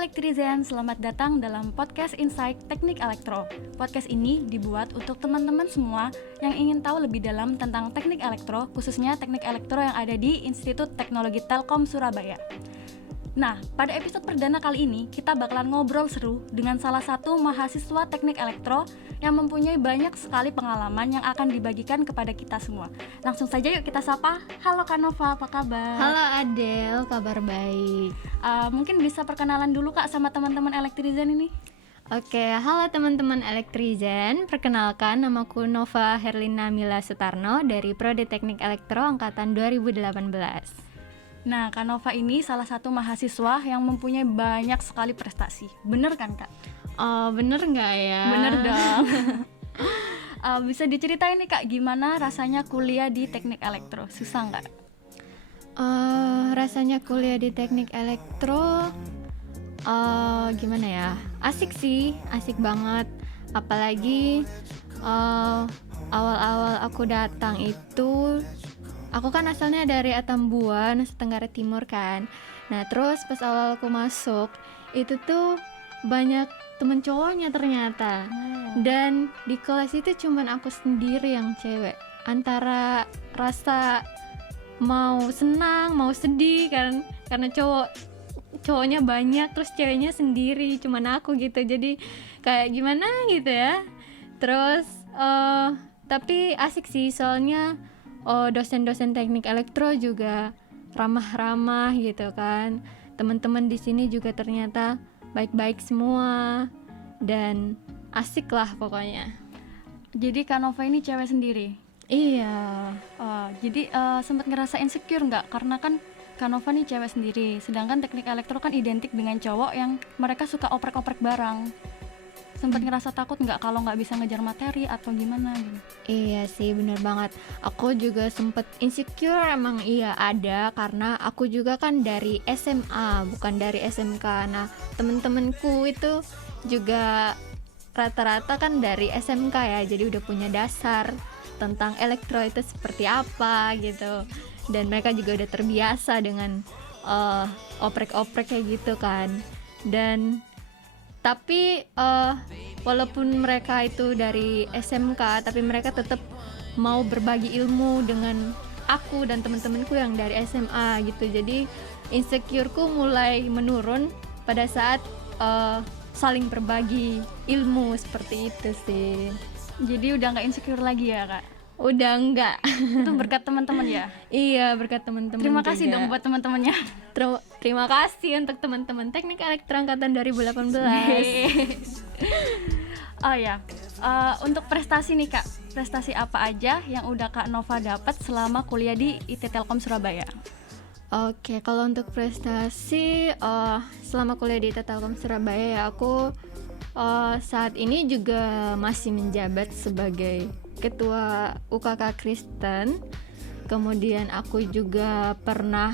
Elektrizen, selamat datang dalam podcast Insight Teknik Elektro. Podcast ini dibuat untuk teman-teman semua yang ingin tahu lebih dalam tentang teknik elektro, khususnya teknik elektro yang ada di Institut Teknologi Telkom Surabaya. Nah, pada episode perdana kali ini, kita bakalan ngobrol seru dengan salah satu mahasiswa teknik elektro yang mempunyai banyak sekali pengalaman yang akan dibagikan kepada kita semua. Langsung saja yuk kita sapa. Halo Kak Nova, apa kabar? Halo Adel, kabar baik. Mungkin bisa perkenalan dulu Kak sama teman-teman Elektrizen ini. Oke, halo teman-teman Elektrizen. Perkenalkan, namaku Nova Herlina Mila Sutarno dari Prodi Teknik Elektro Angkatan 2018. Nah, Kak Nova ini salah satu mahasiswa yang mempunyai banyak sekali prestasi. Bener kan, Kak? Oh, bener nggak ya? Bener dong. Bisa diceritain nih, Kak, gimana rasanya kuliah di teknik elektro? Susah nggak? Rasanya kuliah di teknik elektro, gimana ya? Asik sih, asik banget. Apalagi awal-awal aku datang itu, aku kan asalnya dari Atambua, Nusa Tenggara Timur kan. Nah terus pas awal aku masuk, itu tuh banyak temen cowoknya ternyata. Dan di kelas itu cuman aku sendiri yang cewek. Antara rasa mau senang, mau sedih kan, karena cowoknya banyak, terus ceweknya sendiri, cuman aku gitu. Jadi kayak gimana gitu ya. Terus tapi asik sih, soalnya dosen-dosen teknik elektro juga ramah-ramah gitu kan. Teman-teman di sini juga ternyata baik-baik semua dan asik lah pokoknya. Jadi Kak Nova ini cewek sendiri? Iya. Jadi sempat ngerasa insecure nggak? Karena kan Kak Nova nih cewek sendiri, sedangkan teknik elektro kan identik dengan cowok yang mereka suka oprek-oprek barang. Sempat ngerasa takut nggak kalau nggak bisa ngejar materi atau gimana gitu? Iya sih, bener banget. Aku juga sempet insecure, emang iya ada, karena aku juga kan dari SMA, bukan dari SMK. Nah, temen-temenku itu juga rata-rata kan dari SMK ya, jadi udah punya dasar tentang elektro itu seperti apa gitu. Dan mereka juga udah terbiasa dengan oprek-oprek kayak gitu kan. Dan tapi walaupun mereka itu dari SMK, tapi mereka tetap mau berbagi ilmu dengan aku dan teman-temanku yang dari SMA gitu. Jadi insecureku mulai menurun pada saat saling berbagi ilmu seperti itu sih. Jadi udah nggak insecure lagi ya, Kak? Udah enggak. Itu berkat teman-teman ya? Iya, berkat teman-teman. Terima kasih juga. dong buat teman-temannya. Terima kasih untuk teman-teman Teknik Elektro Angkatan 2018. Oh ya, untuk prestasi nih Kak, prestasi apa aja yang udah Kak Nova dapat selama kuliah di IT Telkom Surabaya? Oke, kalau untuk prestasi selama kuliah di IT Telkom Surabaya ya, aku saat ini juga masih menjabat sebagai Ketua UKK Kristen. Kemudian aku juga pernah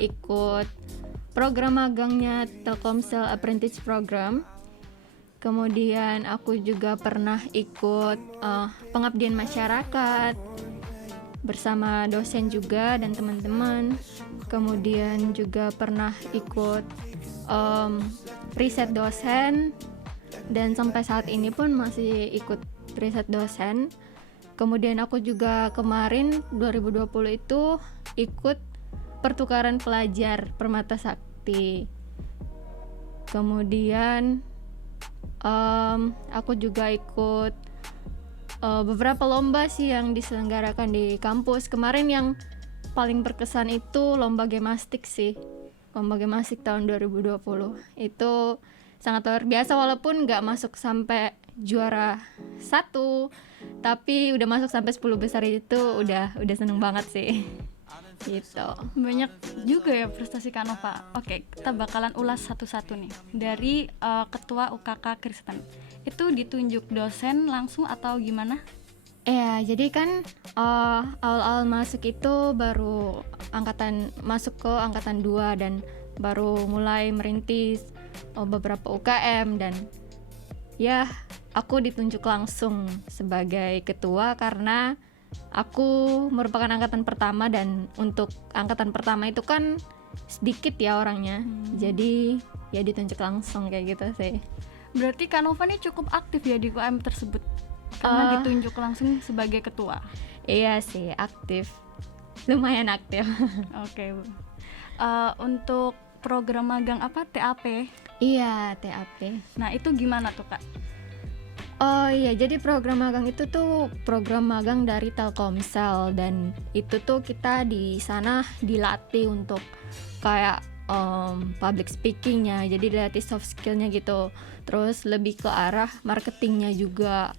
ikut program magangnya Telkomsel Apprentice Program. Kemudian aku juga pernah ikut pengabdian masyarakat bersama dosen juga dan teman-teman. Kemudian juga pernah ikut riset dosen, dan sampai saat ini pun masih ikut riset dosen. Kemudian aku juga kemarin 2020 itu ikut pertukaran pelajar Permata Sakti. Kemudian aku juga ikut beberapa lomba sih yang diselenggarakan di kampus. Kemarin yang paling berkesan itu lomba gemastik sih. Lomba gemastik tahun 2020. Itu sangat luar biasa, walaupun nggak masuk sampai juara 1, tapi udah masuk sampai 10 besar itu udah seneng banget sih. Gitu. Banyak juga ya prestasi Kak Nova. Oke, kita bakalan ulas satu-satu nih. Dari Ketua UKK Kristen, itu ditunjuk dosen langsung atau gimana? Ya, jadi kan awal-awal masuk itu baru masuk ke angkatan 2 dan baru mulai merintis beberapa UKM, dan ya aku ditunjuk langsung sebagai ketua karena aku merupakan angkatan pertama, dan untuk angkatan pertama itu kan sedikit ya orangnya. Jadi ya ditunjuk langsung kayak gitu sih. Berarti Kak Nova nih cukup aktif ya di UKM tersebut karena ditunjuk langsung sebagai ketua. Iya sih, aktif. Lumayan aktif. Oke. Untuk program magang apa TAP? Iya, TAP. Nah, itu gimana tuh, Kak? Oh iya, jadi program magang itu tuh program magang dari Telkomsel, dan itu tuh kita di sana dilatih untuk kayak public speakingnya, jadi dilatih soft skillnya gitu. Terus lebih ke arah marketingnya juga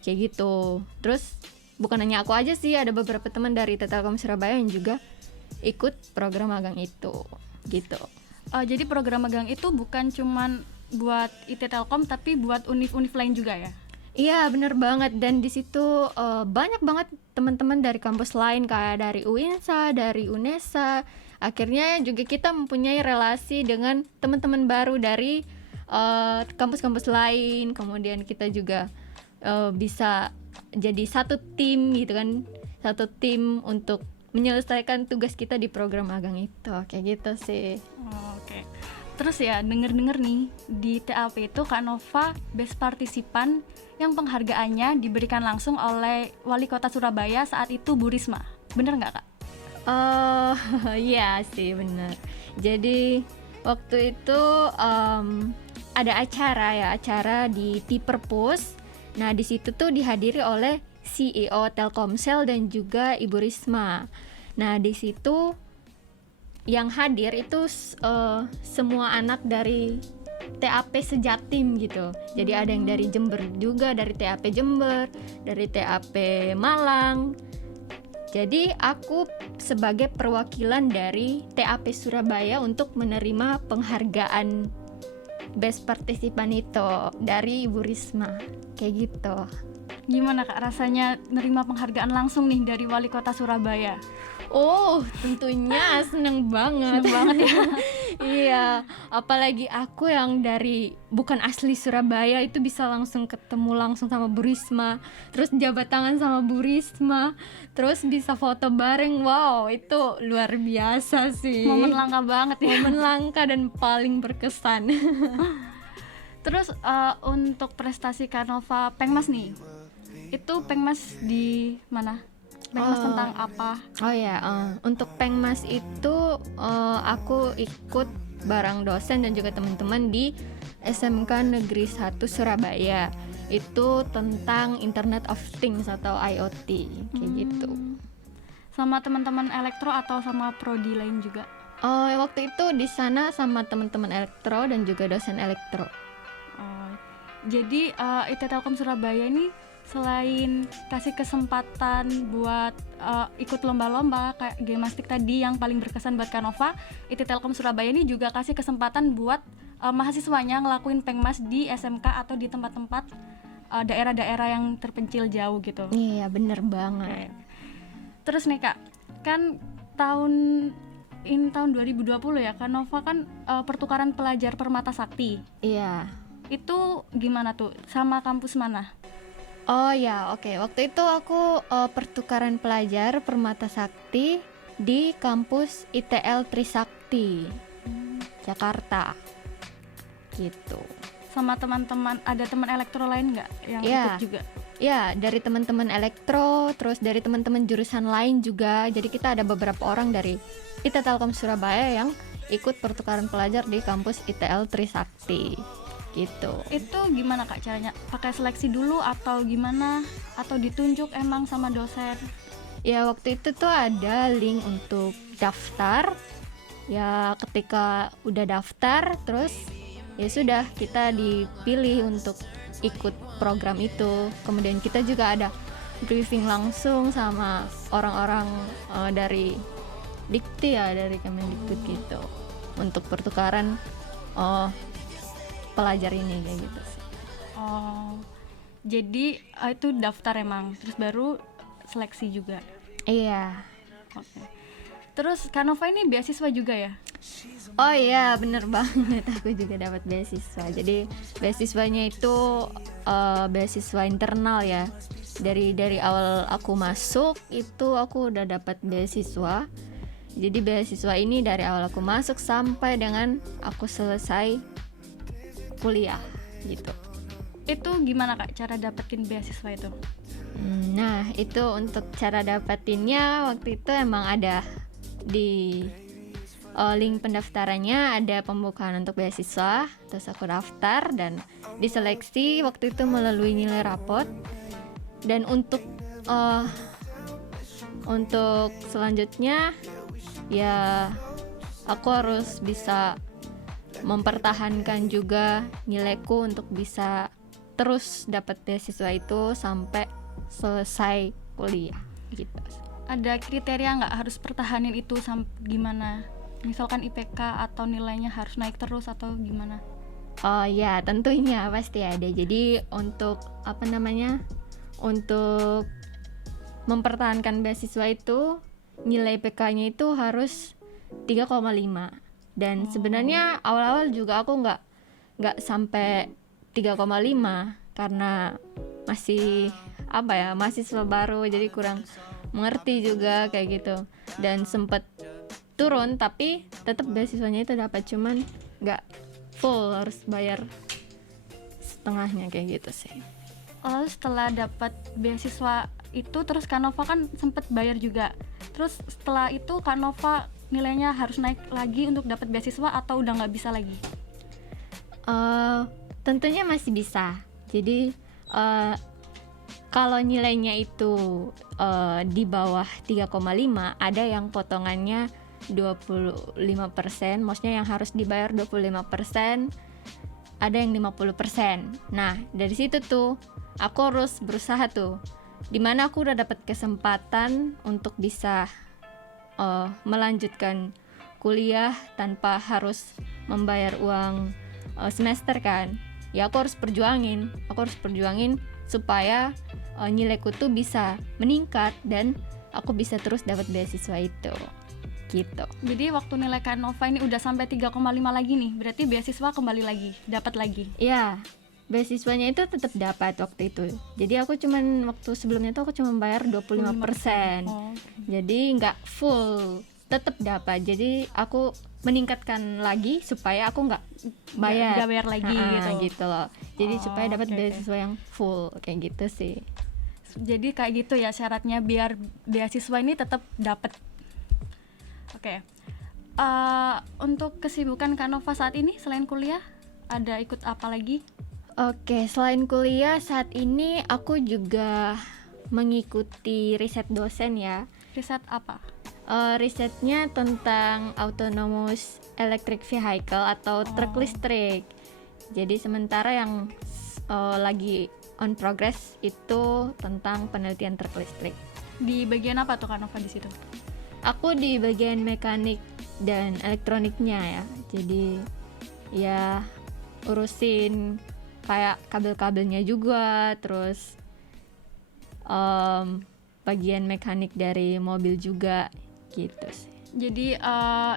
kayak gitu. Terus bukan hanya aku aja sih, ada beberapa teman dari Telkom Surabaya yang juga ikut program magang itu gitu. Jadi program magang itu bukan cuman buat IT Telkom tapi buat univ-univ lain juga ya? Iya bener banget, dan di situ banyak banget teman-teman dari kampus lain kayak dari UINSA, dari UNESA. Akhirnya juga kita mempunyai relasi dengan teman-teman baru dari kampus-kampus lain. Kemudian kita juga bisa jadi satu tim gitu kan, satu tim untuk menyelesaikan tugas kita di program magang itu, kayak gitu sih. Oke. Terus ya denger-denger nih di TAP itu Kak Nova best partisipan yang penghargaannya diberikan langsung oleh Wali Kota Surabaya saat itu Bu Risma. Bener nggak Kak? Iya sih bener. Jadi waktu itu ada acara di T-Purpose. Nah di situ tuh dihadiri oleh CEO Telkomsel dan juga Ibu Risma. Nah di situ yang hadir itu semua anak dari TAP Sejatim gitu. Jadi ada yang dari Jember juga, dari TAP Jember, dari TAP Malang. Jadi aku sebagai perwakilan dari TAP Surabaya untuk menerima penghargaan best partisipan itu dari Ibu Risma, kayak gitu. Gimana Kak rasanya nerima penghargaan langsung nih dari Wali Kota Surabaya? Oh, tentunya seneng banget. Seneng banget ya. Iya, apalagi aku yang dari bukan asli Surabaya itu bisa langsung ketemu langsung sama Bu Risma, terus jabat tangan sama Bu Risma, terus bisa foto bareng. Wow, itu luar biasa sih. Momen langka banget ya. Momen langka dan paling berkesan. Terus untuk prestasi Kak Nova Pengmas nih, itu Pengmas di mana? Pengmas tentang apa? Oh ya, untuk Pengmas itu aku ikut bareng dosen dan juga teman-teman di SMK Negeri 1 Surabaya. Itu tentang Internet of Things atau IoT kayak gitu. Sama teman-teman elektro atau sama prodi lain juga? Waktu itu di sana sama teman-teman elektro dan juga dosen elektro. Jadi IT Telkom Surabaya ini selain kasih kesempatan buat ikut lomba-lomba kayak Gemastik tadi yang paling berkesan buat Kak Nova, IT Telkom Surabaya ini juga kasih kesempatan buat mahasiswanya ngelakuin Pengmas di SMK atau di tempat-tempat daerah-daerah yang terpencil jauh gitu. Iya bener banget. Terus nih Kak, kan tahun 2020 ya Kak Nova kan pertukaran pelajar Permata Sakti. Iya. Itu gimana tuh? Sama kampus mana? Oh ya, oke. Waktu itu aku pertukaran pelajar Permata Sakti di kampus ITL Trisakti, Jakarta. Gitu. Sama teman-teman, ada teman elektro lain nggak yang ikut juga? Ya, dari teman-teman elektro, terus dari teman-teman jurusan lain juga. Jadi kita ada beberapa orang dari IT Telkom Surabaya yang ikut pertukaran pelajar di kampus ITL Trisakti. Gitu. Itu gimana Kak caranya? Pakai seleksi dulu atau gimana? Atau ditunjuk emang sama dosen? Ya waktu itu tuh ada link untuk daftar. Ya ketika udah daftar terus ya sudah kita dipilih untuk ikut program itu. Kemudian kita juga ada briefing langsung sama orang-orang dari Dikti ya, dari Kemendikbud gitu untuk pertukaran pelajar ini kayak gitu sih. Jadi itu daftar emang, terus baru seleksi juga. Iya. Oke. Terus Kak Nova ini beasiswa juga ya? Oh iya, bener banget. Aku juga dapat beasiswa. Jadi beasiswanya itu beasiswa internal ya. Dari awal aku masuk itu aku udah dapat beasiswa. Jadi beasiswa ini dari awal aku masuk sampai dengan aku selesai kuliah gitu. Itu gimana Kak cara dapetin beasiswa itu? Nah, itu untuk cara dapatinnya waktu itu emang ada di link pendaftarannya, ada pembukaan untuk beasiswa, terus aku daftar dan diseleksi waktu itu melalui nilai rapot. Dan untuk selanjutnya ya aku harus bisa mempertahankan juga nilaiku untuk bisa terus dapat beasiswa itu sampai selesai kuliah gitu. Ada kriteria nggak harus pertahanin itu gimana? Misalkan IPK atau nilainya harus naik terus atau gimana? Oh ya, tentunya pasti ada. Jadi untuk untuk mempertahankan beasiswa itu nilai IPK-nya itu harus 3,5. Dan sebenarnya awal-awal juga aku nggak sampai 3,5 karena masih mahasiswa baru, jadi kurang mengerti juga kayak gitu. Dan sempet turun tapi tetap beasiswanya itu dapat, cuman nggak full, harus bayar setengahnya kayak gitu sih. Lalu setelah dapat beasiswa itu terus Kanova kan sempet bayar juga. Terus setelah itu Kanova nilainya harus naik lagi untuk dapat beasiswa atau udah nggak bisa lagi? Tentunya masih bisa. Jadi kalau nilainya itu di bawah 3,5, ada yang potongannya 25%, maksudnya yang harus dibayar 25%, ada yang 50%. Nah, dari situ tuh aku harus berusaha tuh, dimana aku udah dapat kesempatan untuk bisa melanjutkan kuliah tanpa harus membayar uang semester kan. Ya aku harus perjuangin supaya nilaiku tuh bisa meningkat dan aku bisa terus dapat beasiswa itu gitu. Jadi waktu nilai Kanova ini udah sampai 3,5 lagi nih, berarti beasiswa kembali lagi, dapat lagi? Iya, beasiswanya itu tetap dapat waktu itu. Jadi aku waktu sebelumnya tuh aku cuma bayar 25%. Jadi nggak full, tetap dapat. Jadi aku meningkatkan lagi supaya aku nggak bayar lagi gitu loh. Jadi supaya dapat beasiswa yang full kayak gitu sih. Jadi kayak gitu ya syaratnya biar beasiswa ini tetap dapat. Oke. Untuk kesibukan Kanova saat ini selain kuliah ada ikut apa lagi? Oke, selain kuliah saat ini aku juga mengikuti riset dosen ya. Riset apa? Risetnya tentang autonomous electric vehicle atau truk listrik. Jadi sementara yang lagi on progress itu tentang penelitian truk listrik. Di bagian apa tuh Kanova di situ? Aku di bagian mekanik dan elektroniknya ya. Jadi ya urusin kayak kabel-kabelnya juga, terus bagian mekanik dari mobil juga gitu sih. Jadi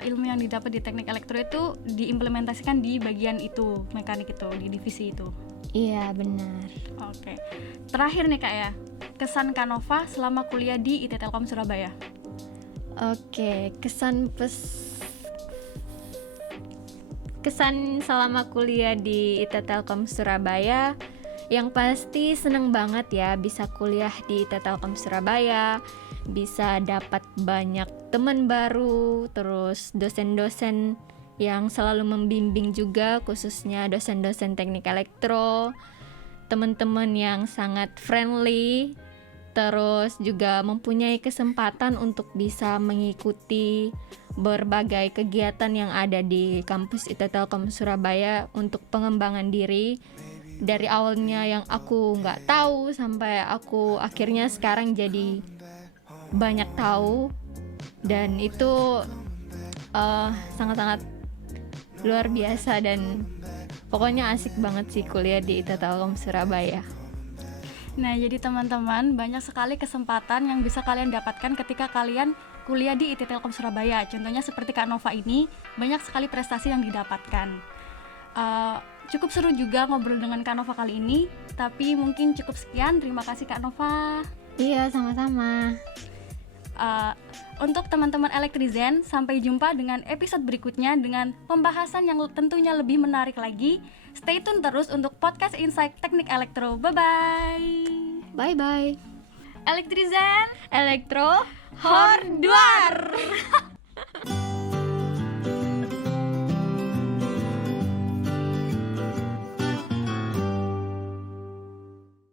ilmu yang didapat di teknik elektro itu diimplementasikan di bagian itu, mekanik itu, di divisi itu. Iya benar. Oke. Terakhir nih Kak ya, kesan Kanova selama kuliah di IT Telkom Surabaya. Oke, kesan selama kuliah di IT Telkom Surabaya, yang pasti seneng banget ya bisa kuliah di IT Telkom Surabaya, bisa dapat banyak teman baru, terus dosen-dosen yang selalu membimbing juga, khususnya dosen-dosen teknik elektro, teman-teman yang sangat friendly, terus juga mempunyai kesempatan untuk bisa mengikuti berbagai kegiatan yang ada di kampus IT Telkom Surabaya untuk pengembangan diri. Dari awalnya yang aku nggak tahu sampai aku akhirnya sekarang jadi banyak tahu, dan itu sangat-sangat luar biasa dan pokoknya asik banget sih kuliah di IT Telkom Surabaya. Nah, jadi teman-teman, banyak sekali kesempatan yang bisa kalian dapatkan ketika kalian kuliah di IT Telkom Surabaya. Contohnya seperti Kak Nova ini, banyak sekali prestasi yang didapatkan. Cukup seru juga ngobrol dengan Kak Nova kali ini, tapi mungkin cukup sekian. Terima kasih Kak Nova. Iya, sama-sama. Untuk teman-teman Elektrizen, sampai jumpa dengan episode berikutnya dengan pembahasan yang tentunya lebih menarik lagi. Stay tune terus untuk podcast Insight Teknik Elektro. Bye-bye. Bye-bye. Elektrizen, Elektro Horduar.